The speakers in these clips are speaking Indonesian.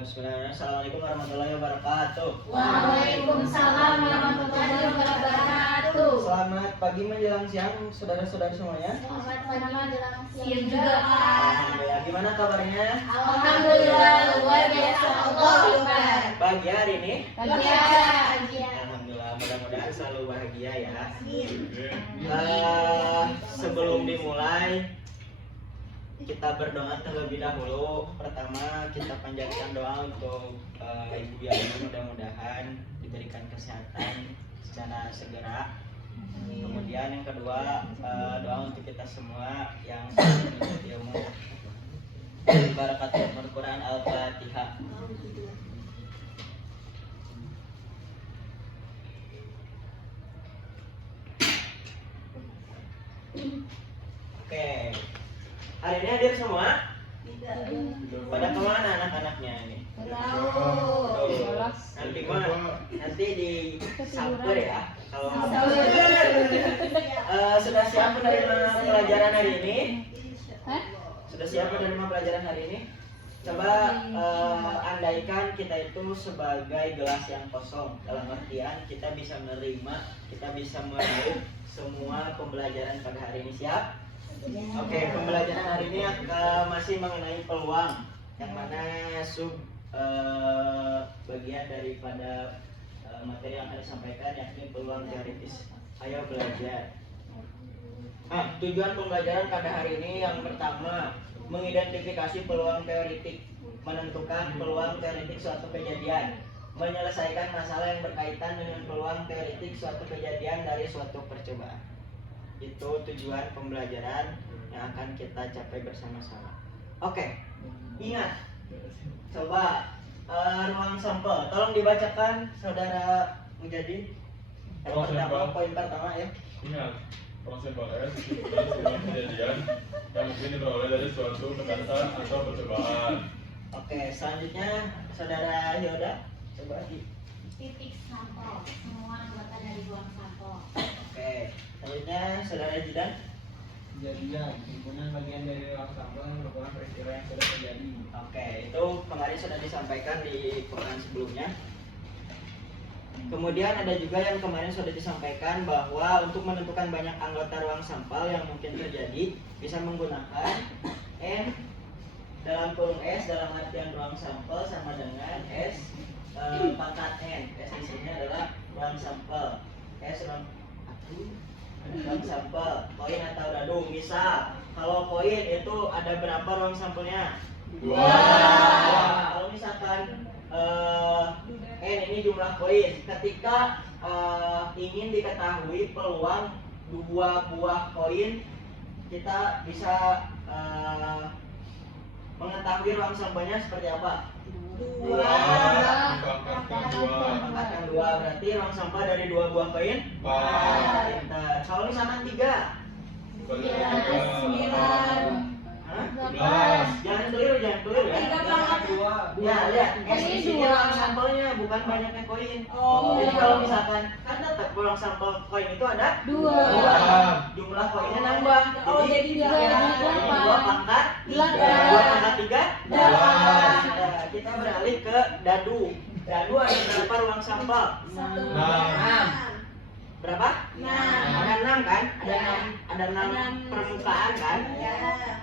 Bismillahirrahmanirrahim. Assalamualaikum warahmatullahi wabarakatuh. Waalaikumsalam warahmatullahi wabarakatuh. Selamat pagi menjelang siang, saudara-saudara semuanya. Selamat pagi menjelang siang juga, Pak. Alhamdulillah. Gimana kabarnya? Alhamdulillah luar biasa. Allahu Akbar. Pagi hari ini? Bahagia. Alhamdulillah, mudah-mudahan selalu bahagia ya. Sebelum dimulai, kita berdoa terlebih dahulu. Pertama, kita panjatkan doa untuk Ibu Yani, mudah-mudahan diberikan kesehatan secara segera. Kemudian yang kedua, doa untuk kita semua yang menuntut ilmu. Barakatul Quran Al-Fatihah. Oke. Hari ini hadir semua? Pada kemana anak-anaknya ini? Nanti mah nanti di sabar ya. Kalau sudah siap menerima pelajaran hari ini? Sudah siap menerima pelajaran hari ini? Coba andaikan kita itu sebagai gelas yang kosong. Dalam artian kita bisa menerima, kita bisa meraup semua pembelajaran pada hari ini. Siap? Oke, pembelajaran hari ini masih mengenai peluang, yang mana bagian daripada materi yang akan disampaikan, yakni peluang teoritis. Ayo belajar. Tujuan pembelajaran pada hari ini yang pertama, mengidentifikasi peluang teoritik, menentukan peluang teoritik suatu kejadian, menyelesaikan masalah yang berkaitan dengan peluang teoritik suatu kejadian dari suatu percobaan. Itu tujuan pembelajaran yang akan kita capai bersama-sama. Oke, ingat, coba ruang sampel, tolong dibacakan saudara Mujadi. Poin pertama ya. Ingat, ruang sampel S adalah sebuah kejadian yang mungkin diperoleh dari suatu pendasar atau percobaan. Oke, selanjutnya saudara Yoda, coba di Titik sampel, semua anggota dari ruang sampel. Oke, selanjutnya saudara Jidan. Kejadian, himpunan bagian dari ruang sampel yang merupakan peristiwa yang sudah terjadi. Oke, itu kemarin sudah disampaikan di pekan sebelumnya. Kemudian ada juga yang kemarin sudah disampaikan bahwa untuk menentukan banyak anggota ruang sampel yang mungkin terjadi bisa menggunakan N dalam kurung S dalam artian ruang sampel sama dengan S pangkat N. S di sini adalah ruang sampel. S ruang sampel, koin atau dadu. Misal, kalau koin itu ada berapa ruang sampelnya? 2. Kalau misalkan N ini jumlah koin, ketika ingin diketahui peluang 2 buah koin, kita bisa mengetahui ruang sampelnya seperti apa? 2. Pangkatkan 2 berarti ruang sampel dari 2 buah koin 4. Kalau misalkan 3 9. Jangan keliru ya. 2. Ya, lihat, S di sini ruang sampelnya bukan banyaknya koin. Jadi kalau misalkan kan tetap ruang sampel koin itu ada 2. Jumlah koinnya nambah. Jadi 2 pangkat 2 pangkat 3 8. Kita beralih ke dadu. Dadu ada berapa ruang sampel? 6. Berapa? 6. Ada 6 kan? Ada 6 permukaan kan?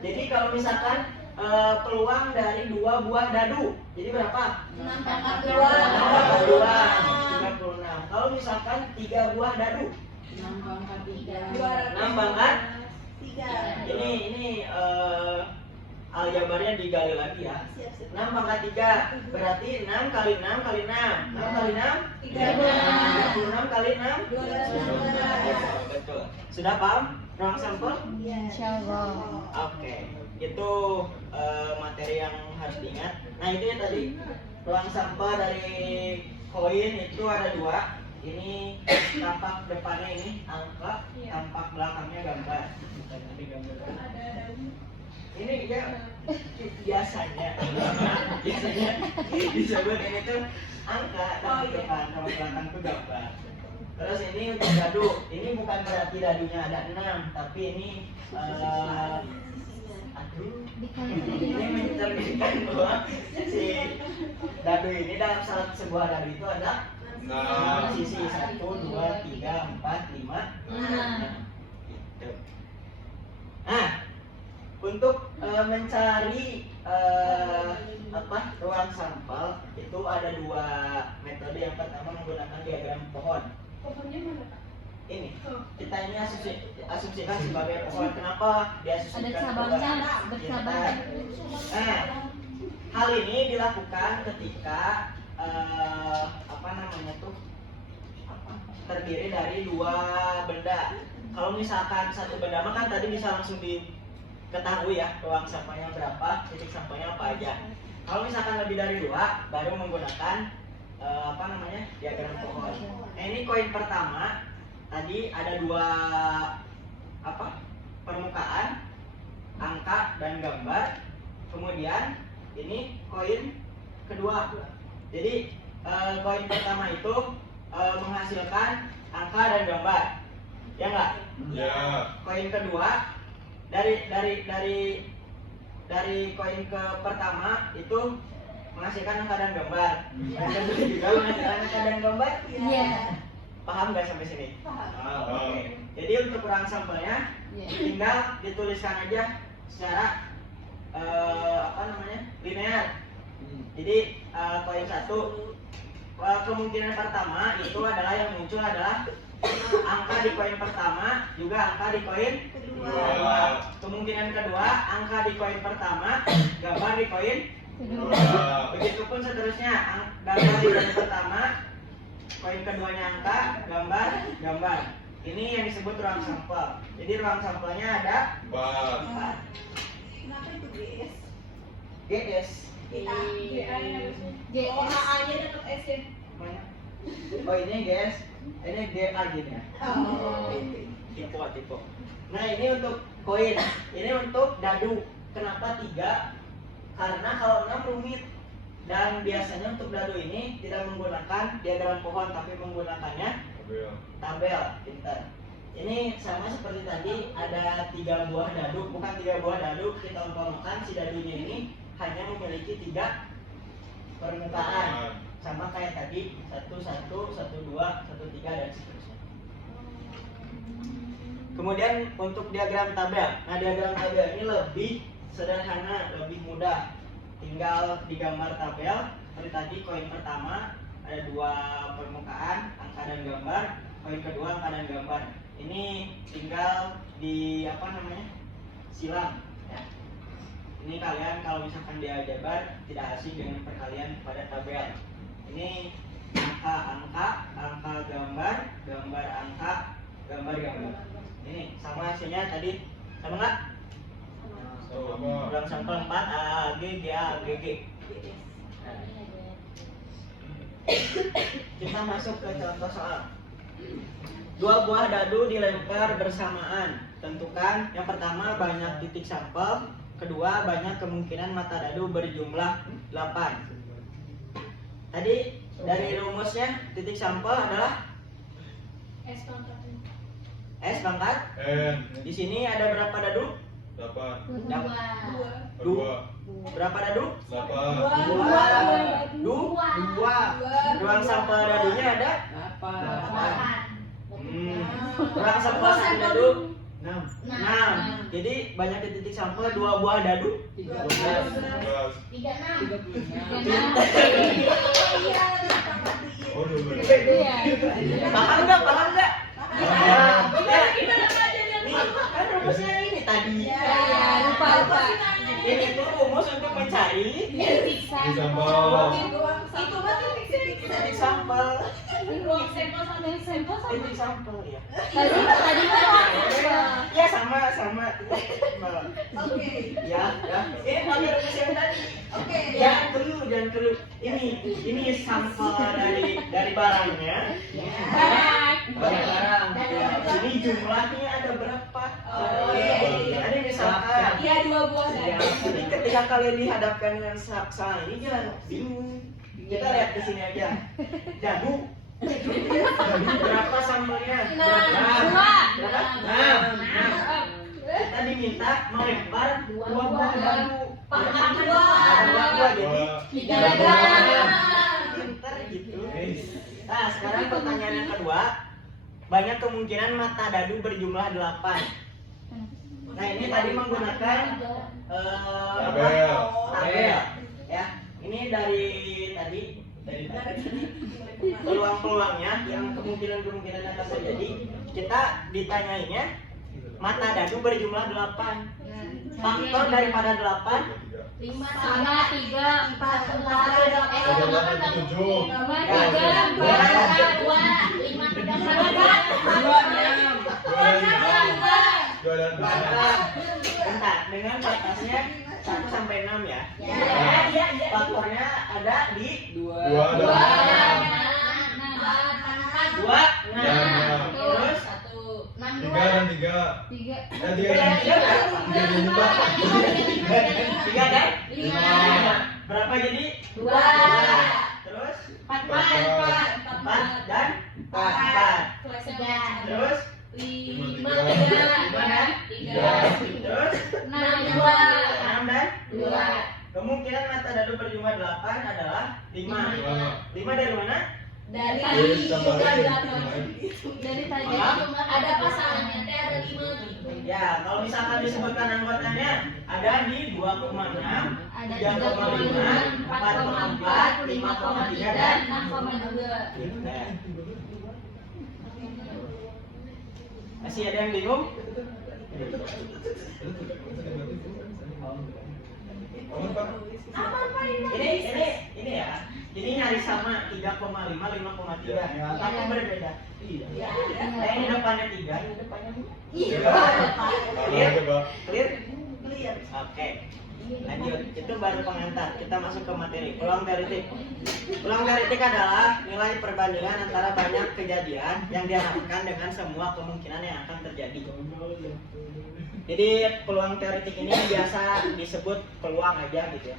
Jadi kalau misalkan peluang dari 2 buah dadu, jadi berapa? 6 pangkat 2 2. 36. Kalau misalkan 3 buah dadu, 6 pangkat 3. 6 pangkat 3. Ini aljabarnya digali lagi ya. 6 pangkat 3 berarti 6 kali 6 kali 6. 6 kali 6 36 kali 6 Betul. Sudah paham ruang sampel? Insyaallah. Oke, itu materi yang harus diingat. Nah itu ya tadi ruang sampel dari koin itu ada 2. Ini tampak depannya ini angka, tampak belakangnya gambar. Ini dia biasanya disebut ini tuh angka, tampak depan, tampak belakang tuh gambar. Terus ini untuk dadu, ini bukan berarti dadunya ada 6, tapi ini ini mencerminkan bahwa si dadu ini dalam sebuah dadu itu ada 6 sisi, 1, 2, 3, 4, 5. Gitu. Nah, untuk mencari ruang sampel itu ada dua metode. Yang pertama menggunakan diagram pohon. Pohonnya mana, Kak? Ini kita ini asumsikan sebagai pohon. Kenapa diasumsikan? Ada cabangnya, bercabang. Nah, hal ini dilakukan ketika terdiri dari dua benda. Kalau misalkan satu benda mah kan tadi bisa langsung diketahui ya ruang sampelnya berapa, titik sampelnya apa aja. Kalau misalkan lebih dari dua, baru menggunakan diagram pohon. Nah, ini koin pertama tadi ada dua permukaan, angka dan gambar. Kemudian ini koin kedua. Jadi koin pertama itu menghasilkan angka dan gambar, ya enggak? Ya. Koin kedua dari koin ke pertama itu menghasilkan angka dan gambar. Koin kedua juga menghasilkan angka dan gambar. Iya. Paham nggak sampai sini? Paham. Oke. Jadi untuk ruang sampelnya tinggal dituliskan aja secara linear. Jadi koin satu, kemungkinan pertama itu adalah yang muncul adalah angka di koin pertama juga angka di koin kedua. Kemungkinan kedua angka di koin pertama, gambar di koin kedua. Begitupun seterusnya, gambar di koin pertama, koin keduanya angka, gambar. Ini yang disebut ruang sampel. Jadi ruang sampelnya ada 4. Kenapa itu GS? GS. GA. Oh, A-nya tetap S ya? Mana? Oh ini guys, ini GA gini ya. Oh. Tipe. Nah ini untuk koin, ini untuk dadu. Kenapa 3? Karena kalau 6 rumit. Dan biasanya untuk dadu ini tidak menggunakan diagram pohon, tapi menggunakannya tabel. Pintar. Ini sama seperti tadi, ada 3 buah dadu, bukan 3 buah dadu. Kita umpamakan si dadunya ini hanya memiliki 3 permukaan, sama kayak tadi 1, 1, 1, 2, 1, 3 dan seterusnya. Kemudian untuk diagram tabel, nah diagram tabel ini lebih sederhana, lebih mudah. Tinggal digambar tabel. Seperti tadi koin pertama ada 2 permukaan, angka dan gambar. Koin kedua angka dan gambar. Ini tinggal di silang. Ya. Ini kalian kalau misalkan di aljabar tidak asing dengan perkalian pada tabel. Ini angka, gambar, angka, gambar. Ini sama hasilnya tadi, sama nggak? Ruang sampel 4 A, G, G, A, G, G. Kita masuk ke contoh soal. 2 buah dadu dilempar bersamaan. Tentukan yang pertama banyak titik sampel, kedua banyak kemungkinan mata dadu berjumlah 8. Tadi dari rumusnya titik sampel adalah S pangkat. S pangkat. N. Di sini ada berapa dadu? 8. 2. Berapa dadu? 8. Dua. Ruang sampel dadunya ada? 8. Ruang sampel satu dadu 6. Jadi banyak titik sampel 2 buah dadu 12. 36. Oh, 12. Paham nggak? Gimana belajarnya? Nih, kan rumusnya ini tadi. Lupa. Ini tuh rumus untuk mencari Titik Sampel. Itu mah titik sampel. ruang sampel sama Titik sampel ya. Tadi Ya sama. Oke. Ya. Ini pakai rumus yang tadi. Oke. Jangan kelu. Ini sampel dari barangnya. Barang. Ini jumlahnya ada berapa? Oh, iya. Ini misalkan. Iya 2 buah Ya, dadu. jadi ketika kalian dihadapkan dengan soal ini jangan bingung. Kita lihat di sini aja. Dadu berapa sampelnya? Berapa? 6. Kita diminta melempar 2 buah dadu. Pangkat 2. Ada 2 jadi 3 gram. Nah, sekarang pertanyaan yang kedua. Banyak kemungkinan mata dadu berjumlah 8. Nah, ini tadi menggunakan Tabel. tabel ya. Ini dari tadi peluang-peluangnya yang kemungkinan akan terjadi. Kita ditanyainnya mata dadu berjumlah 8. Faktor daripada 8 sama 3, 4, 8, 7. 2 dan 4. bentar, dengan batasnya 1 sampai 6 ya. Faktornya ada di 2 dan 2, Dan 6. terus 3 dan 3. 3. 3 dan 3 dan 5. 3 dan 5. berapa jadi? 2. Terus 4. 4 dan 4. Terus 5. 3. terus 6. 6 dan 2. kemungkinan mata dadu berjumlah 8 adalah 5. 5 dari mana? Dari tadi ada pasangannya teh ada 5 Ya, kalau misalkan disebutkan anggotanya ada di 2,6, 3,5, 4,4, 5,3 dan 6,2. Nah. Masih ada yang bingung? Ini ya. Ini nyari sama 3,5, 5,3. Tapi berbeda. Nah, ini depannya 3, ini depannya 5. Clear? Clear? Clear. Oke. Lanjut. Itu baru pengantar. Kita masuk ke materi. Peluang teoretik. Peluang teoretik adalah nilai perbandingan antara banyak kejadian yang diharapkan dengan semua kemungkinan yang akan terjadi. Jadi peluang teoretik ini biasa disebut peluang aja gitu ya.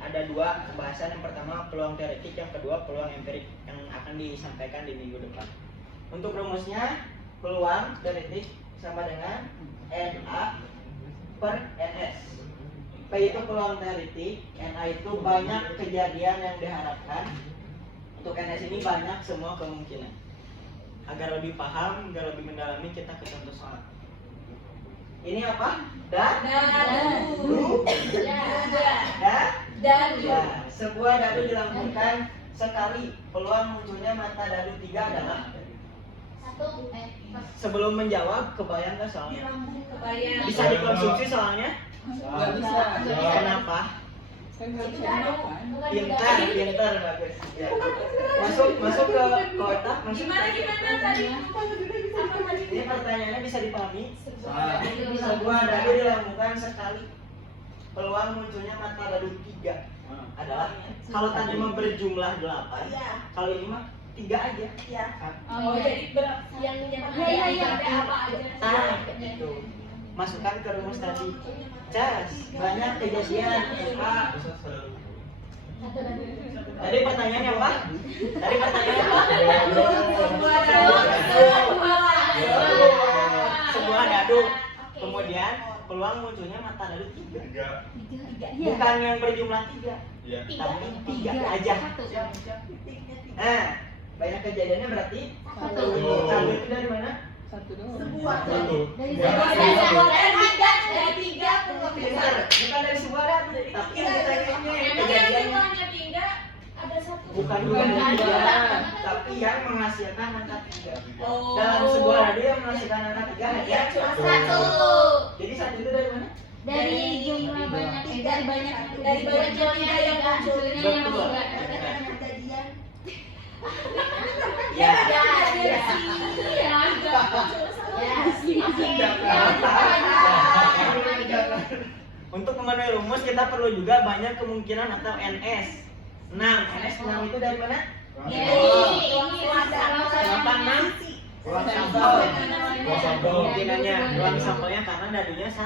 Ada dua pembahasan, yang pertama peluang teoretik, yang kedua peluang empirik yang akan disampaikan di minggu depan. Untuk rumusnya, peluang teoretik sama dengan NA per NS. P itu peluang teoretik, NA itu banyak kejadian yang diharapkan. Untuk NS ini banyak semua kemungkinan. Agar lebih paham, agar lebih mendalami, kita ke contoh soal. Ini apa? Dadu. Ya, sebuah dadu dilambungkan sekali. Peluang munculnya mata dadu 3 adalah. Sebelum menjawab, kebayang nggak soalnya? Bisa dikonsumsi soalnya? Kenapa? Pintar, bagus. Ya. Masuk ke kotak. Gimana tadi? Ini pertanyaannya bisa dipahami. Sebuah dadu dilambungkan sekali. Peluang munculnya mata dadu 3 adalah, kalau tadi mah berjumlah 8, kalau ini mah 3 aja. Oh, jadi yang apa aja? Nah, itu. Masukkan ke rumus tadi. Cas, banyak kejadian. Tadi pertanyaannya apa? Sebuah dadu. Kemudian peluang munculnya mata dadu 3. Bukan yang berjumlah 3, tapi 3 aja. Nah, banyak kejadiannya berarti 1 itu dari mana? Dari 3 Benar, bukan dari sebuah dadu, tapi yang ditanyainnya kejadiannya bukan juga dari 3, tapi yang menghasilkan angka 3. Dalam sebuah dadu yang menghasilkan angka 3 hanya 1. Jadi 1 itu dari mana? Dari jumlah banyak dari banyak jumlah yang munculnya yang Betul. 3. Ya. Untuk memenuhi rumus kita perlu juga banyak kemungkinan atau NS. 6 itu dari mana? Kenapa 6? Ruang sampel. Kemungkinannya ruang sampelnya karena dadunya 1.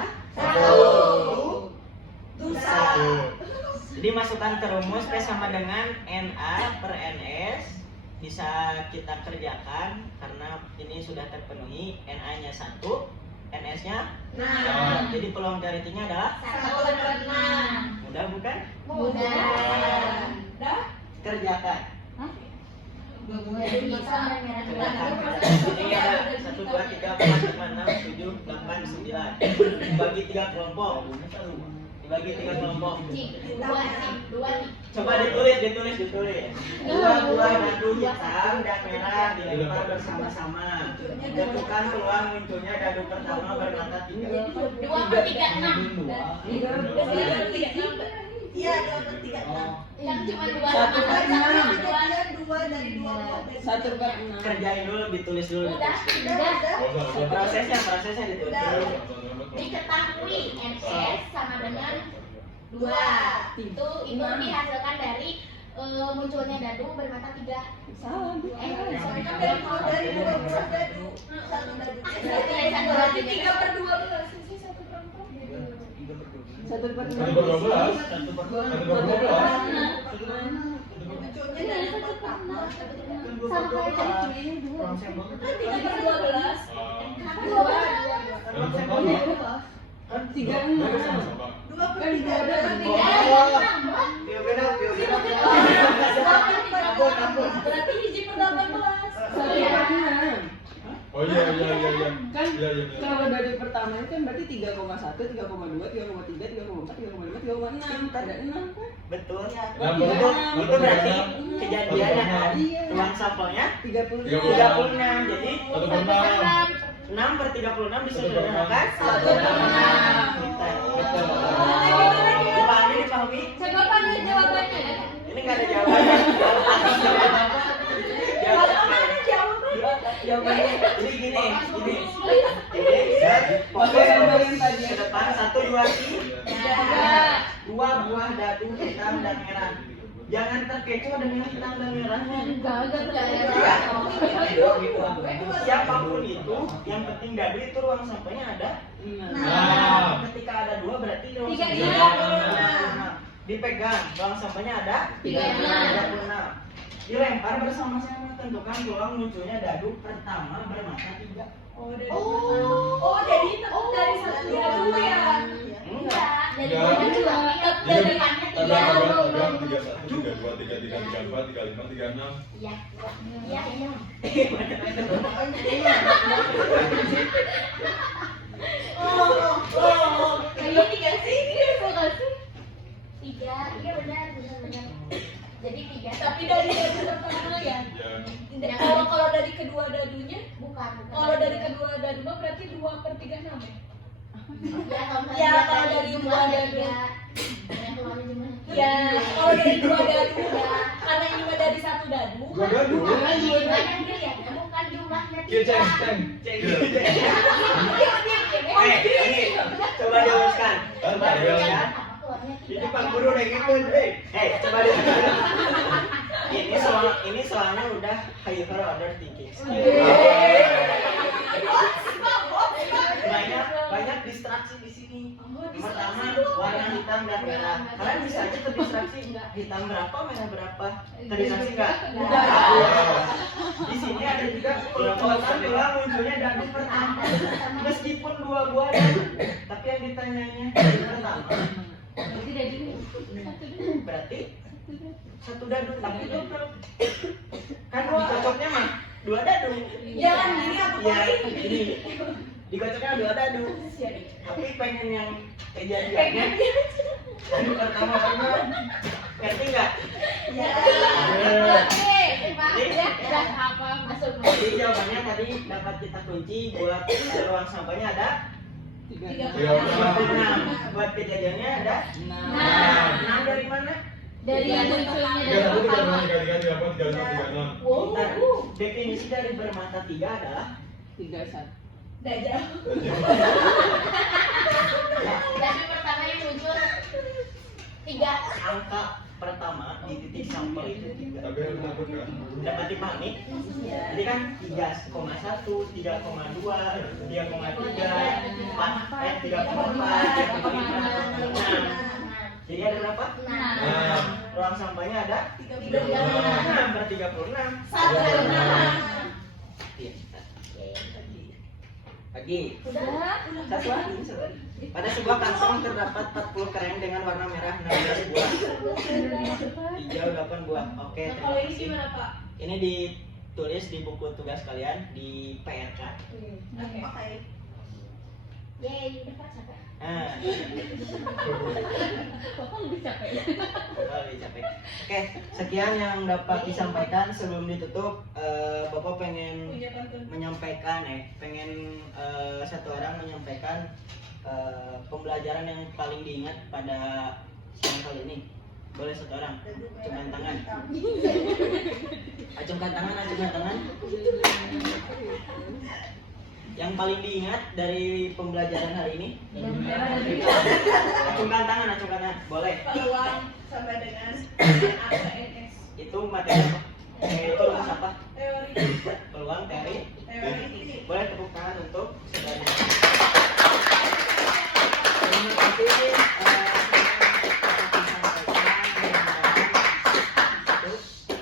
Jadi masukkan ke rumus P sama dengan NA per NS. Bisa kita kerjakan karena ini sudah terpenuhi. NA-nya 1, NS-nya 6. Jadi peluang teoretiknya adalah 1/6. mudah bukan? Mudah. Kerjakan. Jadi hitam dan merah juga. Ini ada 1, 2, 3, 4, 5, 6, 7, 8, 9. Dibagi 3 kelompok. Dibagi 3 kelompok. Dua. Coba ditulis. Dua buah dadu hitam dan merah dilempar bersama-sama. Tentukan peluang munculnya dadu pertama bermata 3. 2/3, 6. Iya, 2/3. Yang cuma 2. 1/6. 2 dari 2. 1/6. Kerjain dulu, ditulis dulu. Udah. Prosesnya ditulis dulu. Diketahui MS sama dengan 2. Itu dihasilkan dari munculnya dadu bermata 3. Salah. Kan dari 2 buah dadu. 1 dadu. Berarti 3/12. 1/12. 1/12. Munculnya dari pertama. sama kayak tadi ini 2. Kan 3/12. Kan 36. 2/3 dari berarti hiji per 18. 1/6. Oh iya. Kan Iya. kalau dari pertama itu kan berarti 3,1, 3,2, 3,3, 3,4, 3,5, 3,6. Ada 6 kan? betul. Nah, Itu berarti kejadiannya kan. Iya. Ruang sampelnya 36. 36. Jadi 1/6. 6/36 disederhanakan 1/6. Betul. Dipahami? Coba mana jawabannya? Ini nggak ada jawabannya. Jawabannya. Jadi gini. Oke, sama yang tadi. Ke depan 1, 2, 3. 2 buah dadu hitam dan merah. Jangan terkecoh dengan hitam dan merahnya. Siapapun itu, yang penting dadu itu ruang sampahnya ada. Nah. Ketika ada 2 berarti ruang 36. sampahnya ada 36. Dipegang, ruang sampahnya ada 36. Dilempar bersama-sama, tentukan peluang munculnya dadu pertama bermata 3. Oh, jadi dari 1 dadu ya. Enggak. Dari Enggak. mana juga? Jadi Depannya 3. 31, 32, 33, 34, 35, 36. Iya. Iya, ini. Kayaknya 3 sih. 3. Iya benar. Jadi 3. Tapi dari dadu pertama ya. Ya. Kalau dari kedua dadunya, Bukan. kalau dari kedua dadu mah berarti 2/36 ya. Ya, kalau dari dua dadu. Yang keluarnya gimana? Ya, kalau dari 2 dadu karena ini mah dari 1 dadu. Gua dadu. Bukan bukan jumlahnya Iya, 3. ceng. Ini coba diluruskan. Coba diluruskan. Di depan guru kayak gitu, coba diluruskan. Ini soalnya udah higher order thinking. Banyak distraksi di sini. Pertama warna hitam dan merah. Kalian bisa aja terdistraksi hitam berapa, merah berapa. Terdistraksi nggak? Di sini ada juga peluang munculnya dadu pertama. Meskipun 2 buah dadu, tapi yang ditanyanya dadu pertama. Berarti 1 dadu, tapi double. Kan dikocoknya mah 2 dadu. Jangan gini aku Ya, paling. gini. Dikocoknya 2 dadu. Tapi pengen yang kejadiannya dadu pertama pernah. Ngerti nggak? Ya. Jadi jawabannya tadi dapat kita kunci buat ruang sampahnya ada 36. Buat kejadiannya ada 6 dari mana? Dari yang munculnya dari 31, pertama. 33, 34, 35, 36. Bentar, definisi dari bermata 3 adalah 31. Udah jauh. Dari pertama yang muncul 3. angka pertama di titik sampel itu 3. Tapi harus takut kan? Dapat dipahami? Jadi kan 3,1, 3,2, 3,3, 3,4, 3,5. Jadi ada berapa? 6. Ruang sampahnya ada 36. berarti 36. 1/6. Lagi. Udah. Satu lagi. Pada sebuah kantong terdapat 40 kereng dengan warna merah 16 buah. Hijau 8 buah. Oke, Nah, terima kalau ini kasih. gimana, Pak? Ini ditulis di buku tugas kalian di PRK. Oke. Yeay, udah Pak, capek. Nah, Bapak lebih capek. Bapak lebih capek. Oke, sekian yang dapat disampaikan. Sebelum ditutup, Bapak pengen menyampaikan, pengen satu orang menyampaikan pembelajaran yang paling diingat pada siang kali ini. Boleh satu orang? Acungkan tangan. Acungkan tangan, acungkan tangan. Yang paling diingat dari pembelajaran hari ini? Acungkan tangan, acungkan tangan. Boleh. Peluang sampai dengan APNS. Itu materi apa? Itu rumus apa? Teori. Peluang, teori. Teori. Boleh tepuk tangan untuk saudara. Terima kasih.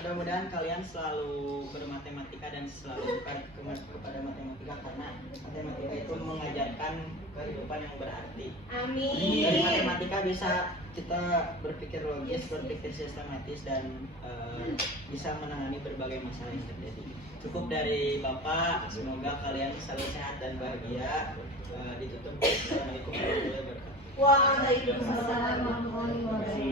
Mudah-mudahan kalian selalu bermatematika dan selalu suka kepada matematika karena matematika itu mengajarkan kehidupan yang berarti. Amin. Dari matematika bisa kita berpikir logis, berpikir sistematis dan bisa menangani berbagai masalah yang terjadi. Cukup dari Bapak, semoga kalian selalu sehat dan bahagia. Ditutup. Assalamualaikum warahmatullahi wabarakatuh. Waalaikumsalam. Assalamualaikum warahmatullahi wabarakatuh.